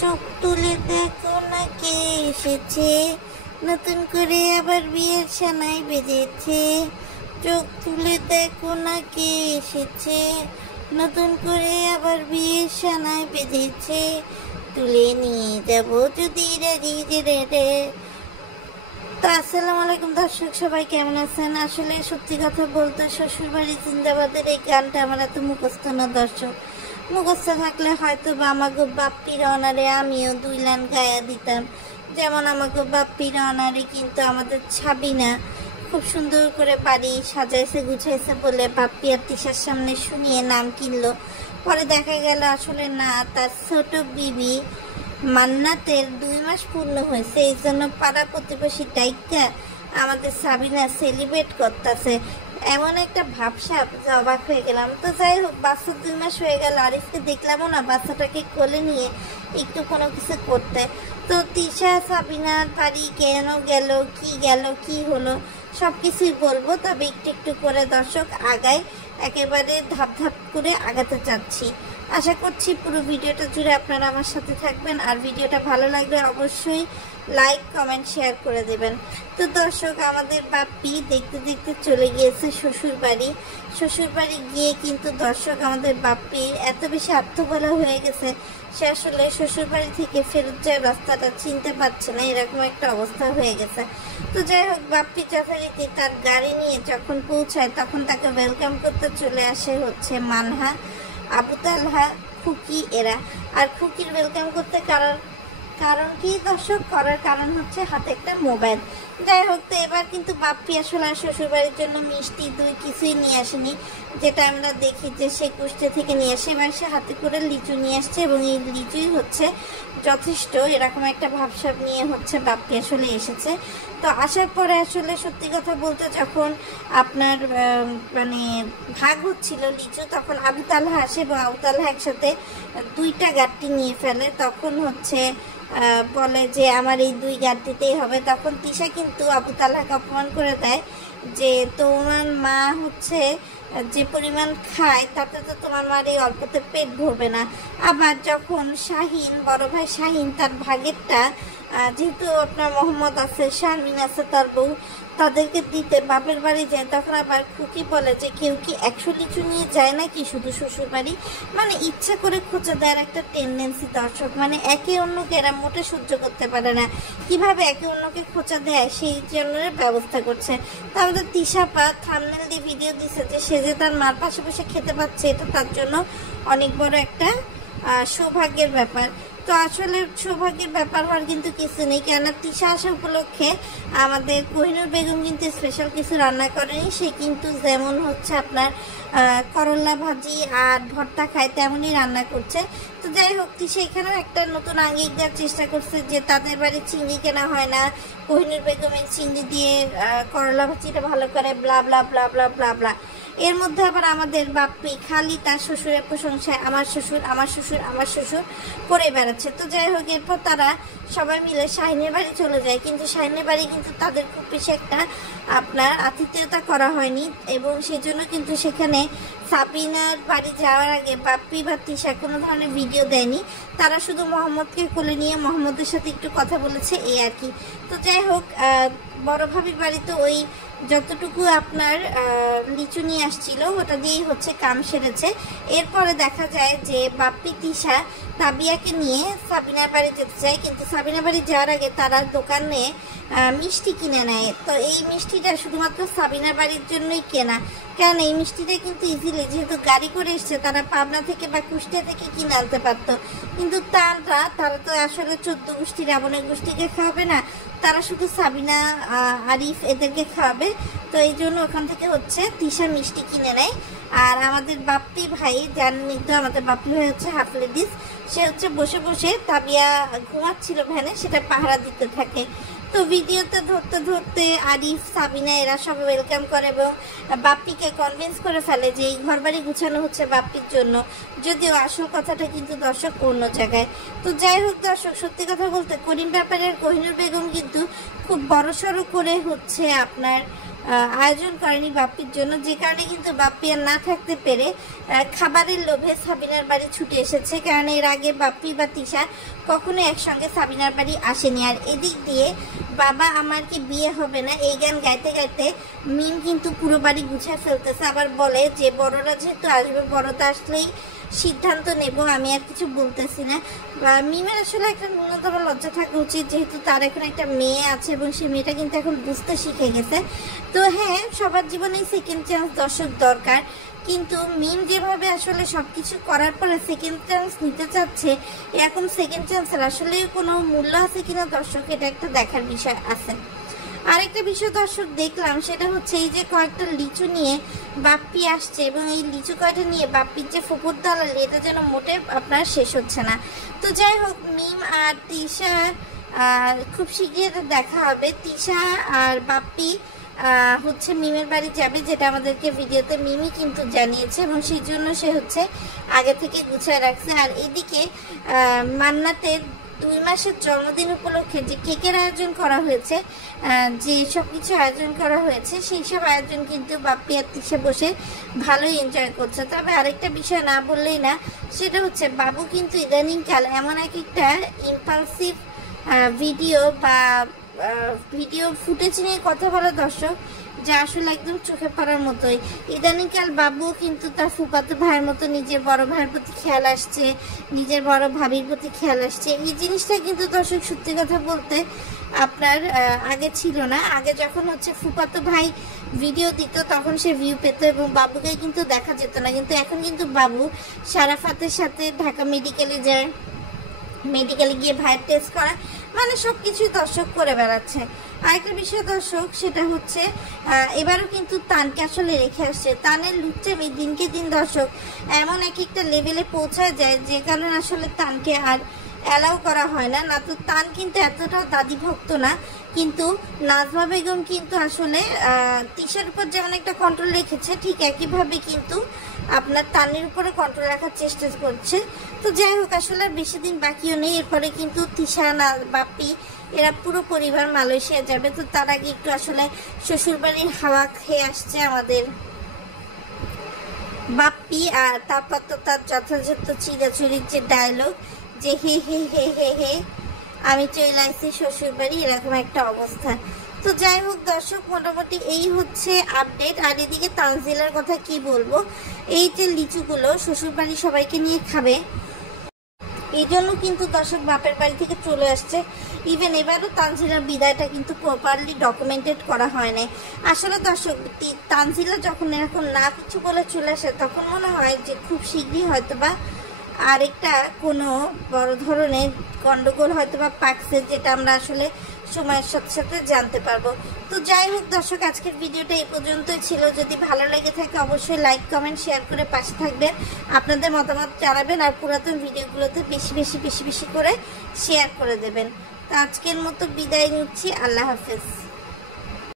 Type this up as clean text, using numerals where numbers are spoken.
চোখ তুলে দেখো না কে এসেছে, নতুন করে আবার বিয়ের সানাই বেজেছে। চোখ তুলে দেখো না কে এসেছে, নতুন করে আবার বিয়ের সানাই বেজেছে। তুলে নিয়ে যাবো যদি রাজি রে। তো আসসালামু আলাইকুম দর্শক, সবাই কেমন আছেন? আসলে সত্যি কথা বলতে শ্বশুরবাড়ি জিন্দাবাদের এই গানটা আমার এত মুখস্থ না দর্শক। মুখস্থ থাকলে হয়তো বা আমাকে বাপ্পির অনারে আমিও 2 লাইন গায়া দিতাম। যেমন আমাকে বাপ্পির অনারে কিন্তু আমাদের ছাবিনা খুব সুন্দর করে বাড়ি সাজাইছে গুছাইছে বলে বাপ্পি আর তিশার সামনে শুনিয়ে নাম কিনলো। পরে দেখা গেল আসলে না, তার ছোট বিবি মান্নাতের 2 মাস পূর্ণ হয়েছে, এই জন্য পাড়া প্রতিবেশী ডাইকা আমাদের সাবিনা সেলিব্রেট করতেছে। এমন একটা ভাবসাব যে অবাক হয়ে গেলাম। তো যাই হোক, বাচ্চা 2 মাস হয়ে গেল, আরিফকে দেখলামও না বাচ্চাটাকে কোলে নিয়ে একটু কোনো কিছু করতে। তো তিশা সাবিনার বাড়ি কেন গেল, কি হলো সব কিছুই বলবো, তবে একটু একটু করে দর্শক আগায় একেবারে ধাপ ধাপ করে আগাতে চাচ্ছি। আশা করছি পুরো ভিডিওটা জুড়ে আপনারা আমার সাথে থাকবেন, আর ভিডিওটা ভালো লাগলে অবশ্যই লাইক কমেন্ট শেয়ার করে দেবেন। তো দর্শক, আমাদের বাপ্পি দেখতে দেখতে চলে গিয়েছে শ্বশুর বাড়ি গিয়ে কিন্তু দর্শক আমাদের বাপ্পির এত বেশি আত্মবলা হয়ে গেছে, সে আসলে শ্বশুরবাড়ি থেকে ফেরত যাওয়ার রাস্তাটা চিনতে পারছে না, এরকম একটা অবস্থা হয়ে গেছে। তো যাই হোক, বাপ্পি যথারীতি তার গাড়ি নিয়ে যখন পৌঁছায় তখন তাকে ওয়েলকাম করতে চলে আসে হচ্ছে মানহা, আবু তালহা, খুকি এরা। আর খুকির ওয়েলকাম করতে কারণ কি দর্শক, করার কারণ হচ্ছে হাতে একটা মোবাইল। যাই হোক, তো এবার কিন্তু বাপ্পি আসলে শ্বশুরবাড়ির জন্য মিষ্টি দই কিছুই নিয়ে আসেনি, যেটা আমরা দেখি যে সে কুষ্টে থেকে নিয়ে আসে। এবার সে হাতে করে লিচু নিয়ে আসছে এবং এই লিচুই হচ্ছে যথেষ্ট, এরকম একটা ভাবসাব নিয়ে হচ্ছে বাপ্পি আসলে এসেছে। তো আসার পরে আসলে সত্যি কথা বলতে যখন আপনার মানে ভাগ হচ্ছিল লিচু, তখন আবু তালহা আসে এবং আবু তালহা একসাথে 2টা গাঁটটি নিয়ে ফেলে। তখন হচ্ছে বলে যে আমার এই 2 গাঁটটিতেই হবে। তখন তিশা কিন্তু আবু তালহাকে অপমান করে দেয় যে তোমার মা হচ্ছে যে পরিমাণ খায় তাতে তো তোমার মার এই অল্পতে পেট ভরবে না। আবার যখন শাহিন, বড় ভাই শাহিন তার ভাগেরটা যেহেতু আপনার মোহাম্মদ আছে, শারমিন আছে তার বউ, তাদেরকে দিতে বাপের বাড়ি যায়, তখন আবার খুকি বলে যে কেউ কি 100 লিচু নিয়ে যায় নাকি শুধু শ্বশুর বাড়ি। মানে ইচ্ছা করে খোঁচা দেওয়ার একটা টেন্ডেন্সি দর্শক, মানে একে অন্যকে এরা মোটে সহ্য করতে পারে না, কিভাবে একে অন্যকে খোঁচা দেয় সেই জন্য ব্যবস্থা করছে। তো আমাদের তিশাপা থাম্বনেল দিয়ে ভিডিও দিচ্ছে যে সে যে তার মার পাশে বসে খেতে পাচ্ছে, এটা তার জন্য অনেক বড় একটা সৌভাগ্যের ব্যাপার। তো আসলে সৌভাগ্যের ব্যাপার হওয়ার কিন্তু কিছু নেই, কেননা তিশা আসা উপলক্ষে আমাদের কোহিনুর বেগম কিন্তু স্পেশাল কিছু রান্না করেনি। সে কিন্তু যেমন হচ্ছে আপনার করলা ভাজি আর ভর্তা খায় তেমনই রান্না করছে। তো যাই হোক, তিশা এখানেও একটা নতুন আঙ্গিক দেওয়ার চেষ্টা করছে যে তাদের বাড়ি চিংড়ি কেনা হয় না, কোহিনুর বেগমের চিংড়ি দিয়ে করলা ভাজিটা ভালো করে ব্লা ব্লা ব্লা ব্লা ব্লা ব্লা। এর মধ্যে আবার আমাদের বাপ্পি খালি তার শ্বশুরের প্রশংসায় আমার শ্বশুর করে বেড়াচ্ছে। তো যাই হোক, এরপর তারা সবাই মিলে শাহিনের বাড়ি চলে যায়, কিন্তু শাহিনের বাড়ি কিন্তু তাদের খুব বেশি একটা আপনার আতিথেয়তা করা হয়নি, এবং সেই জন্য কিন্তু সেখানে সাবিনার বাড়ি যাওয়ার আগে বাপ্পি বা তিশা কোনো ধরনের ভিডিও দেয়নি। তারা শুধু মোহাম্মদকে কোলে নিয়ে মোহাম্মদের সাথে একটু কথা বলেছে, এই আর কি। তো যাই হোক, বড় ভাবির বাড়িতে ওই যতটুকু আপনার লিচু নিয়ে আসছিল ওটা দিয়েই হচ্ছে কাম সেরেছে। এরপরে দেখা যায় যে বাপ্পি তিশা তাবিয়াকে নিয়ে সাবিনার বাড়ি যেতে চায়, কিন্তু সাবিনার বাড়ি যাওয়ার আগে তারা দোকানে মিষ্টি কিনে নেয়। তো এই মিষ্টিটা শুধুমাত্র সাবিনার বাড়ির জন্যই কেনা, কারণ এই মিষ্টিটা কিন্তু ইজিলি যেহেতু গাড়ি করে এসছে তারা পাবনা থেকে বা কুষ্টিয়া থেকে কিনে আনতে পারতো, কিন্তু তারা তো আসলে 14 গোষ্ঠীর এমন গোষ্ঠীকে খাওয়াবে না, তারা শুধু সাবিনা আরিফ এদেরকে খাওয়াবে। তো এই জন্য ওখান থেকে হচ্ছে তিশা মিষ্টি কিনে নেয়। আর আমাদের বাপ্পি ভাই, জানেনই তো আমাদের বাপ্পি ভাই হচ্ছে হাফ লেডিস, সে হচ্ছে বসে বসে তাবিয়া ঘুমাচ্ছিল ভ্যানে, সেটা পাহারা দিতে থাকে। তো ভিডিওতে ধরতে আরিফ, সাবিনা এরা সব ওয়েলকাম করে এবং বাপ্পিকে কনভিন্স করে ফেলে যে এই ঘর বাড়ি গুছানো হচ্ছে বাপ্পির জন্য, যদিও আসল কথাটা কিন্তু দর্শক অন্য জায়গায়। তো যাই হোক দর্শক, সত্যি কথা বলতে করিম ব্যাপারের কোহিনুর বেগম কিন্তু খুব বড়সড় করে হচ্ছে আপনার আয়োজন করেনি বাপ্পির জন্য, যে কারণে কিন্তু বাপ্পি আর না থাকতে পেরে খাবারের লোভে সাবিনার বাড়ি ছুটে এসেছে। কারণ এর আগে বাপ্পি বা তিশা কখনো একসঙ্গে সাবিনার বাড়ি আসেনি। আর এদিক দিয়ে বাবা আমার কি বিয়ে হবে না এই গান গাইতে গাইতে মিম কিন্তু পুরো বাড়ি গুছিয়ে ফেলতেছে। আবার বলে যে বড়রা যেহেতু আসবে, বড়টা আসলেই সিদ্ধান্ত নেব, আমি আর কিছু বলতেছি না। বা মিমের আসলে একটা ন্যূনতম লজ্জা থাকা উচিত, যেহেতু তার এখন একটা মেয়ে আছে এবং সেই মেয়েটা কিন্তু এখন বুঝতে শিখে গেছে। তো হ্যাঁ, সবার জীবনেই সেকেন্ড চান্স দর্শক দরকার, কিন্তু মিম যেভাবে আসলে সবকিছু করার পরে সেকেন্ড চান্স নিতে চাচ্ছে, এখন সেকেন্ড চান্সের আসলে কোনো মূল্য আছে কিনা দর্শক, এটা একটা দেখার বিষয় আছে। আরেকটা বিষয় দর্শক দেখলাম, সেটা হচ্ছে এই যে কয়েকটা লিচু নিয়ে বাপ্পি আসছে এবং এই লিচু কয়টা নিয়ে বাপ্পির যে ফুপুর দালালি, এটা যেন মোটে আপনার শেষ হচ্ছে না। তো যাই হোক, মিম আর তিশা খুব শীঘ্রই দেখা হবে। তিশা আর বাপ্পি হচ্ছে মিমের বাড়ি যাবে, যেটা আমাদেরকে ভিডিওতে মিমি কিন্তু জানিয়েছে এবং সেই জন্য সে হচ্ছে আগে থেকে গুছিয়ে রাখছে। আর এদিকে মান্নাতের 2 মাসের জন্মদিন উপলক্ষে যে কেকের আয়োজন করা হয়েছে, যে সব কিছু আয়োজন করা হয়েছে, সেই সব আয়োজন কিন্তু বাপ্পি আর তিশা বসে ভালোই এনজয় করছে। তবে আরেকটা বিষয় না বললেই না, সেটা হচ্ছে বাবু কিন্তু ইদানিংকাল এমন একটা ইম্পালসিভ ভিডিও বা ভিডিও ফুটেজ নিয়ে কথা বলা দর্শক, যা আসলে একদম চোখে পড়ার মতোই। ইদানিংকাল বাবু কিন্তু তার ফুফাতো ভাইয়ের মতো নিজের বড় ভাইয়ের প্রতি খেয়াল আসছে, নিজের বড় ভাবির প্রতি খেয়াল আসছে। এই জিনিসটা কিন্তু দর্শক সত্যি কথা বলতে আপনার আগে ছিল না। আগে যখন হচ্ছে ফুফাতো ভাই ভিডিও দিত তখন সে ভিউ পেত এবং বাবুকে কিন্তু দেখা যেত না, কিন্তু এখন কিন্তু বাবু সারাফাতের সাথে ঢাকা মেডিকেলে যায়, মেডিকেলে গিয়ে ভাইয়ের টেস্ট করা, মানে সব কিছুই দর্শক করে বেড়াচ্ছে। আরেকটা বিষয় দর্শক, সেটা হচ্ছে এবারও কিন্তু তানকে আসলে রেখে আসছে। তানের লুচ্চামি দিনকে দিন দর্শক এমন একটা লেভেলে পৌঁছায় যায়, যে কারণে আসলে তানকে আর অ্যালাউ করা হয় না। না তো তান কিন্তু এতটাও দাদি ভক্ত না, কিন্তু নাজমা বেগম কিন্তু আসলে তিশার উপর যেমন একটা কন্ট্রোল রেখেছে, ঠিক একইভাবে কিন্তু আপনার তানের উপরে কন্ট্রোল রাখার চেষ্টা করছে। তো যাই হোক, আসলে বেশি দিন বাকিও নেই, এরপরে কিন্তু তিশা না বাপ্পি এরা পুরো পরিবার মালয়েশিয়া যাবে। তো তার আগে একটু আসলে শ্বশুরবাড়ির হাওয়া খেয়ে আসছে আমাদের বাপ্পি। আর তারপর তো তার যথাযথ চিরাচরিত যে ডায়লগ, যে হে হে হে হে হে আমি চলে আসছি শ্বশুরবাড়ি, এরকম একটা অবস্থা। তো যাই হোক দর্শক, মোটামুটি এই হচ্ছে আপডেট। আর এদিকে তানজিলার কথা কি বলবো, এই যে লিচুগুলো শ্বশুরবাড়ি সবাইকে নিয়ে খাবে, এই জন্য কিন্তু দর্শক বাপের বাড়ি থেকে চলে আসছে। ইভেন এবারও তানজিলার বিদায়টা কিন্তু প্রপারলি ডকুমেন্টেড করা হয় নাই। আসলে দর্শক, তানজিলা যখন এরকম না কিছু বলে চলে আসে, তখন মনে হয় যে খুব শীঘ্রই হয়তো বা আরেকটা কোনো বড় ধরনের গন্ডগোল হয়তো বা পাকছে, যেটা আমরা আসলে সময়ের সাথে সাথে জানতে পারবো। তো যাই হোক দর্শক, আজকের ভিডিওটা এই পর্যন্তই ছিল। যদি ভালো লেগে থাকে অবশ্যই লাইক কমেন্ট শেয়ার করে পাশে থাকবেন, আপনাদের মতামত জানাবেন, আর পুরাতন ভিডিওগুলোতে বেশি বেশি বেশি বেশি করে শেয়ার করে দেবেন। তো আজকের মতো বিদায় নিচ্ছি, আল্লাহ হাফেজ।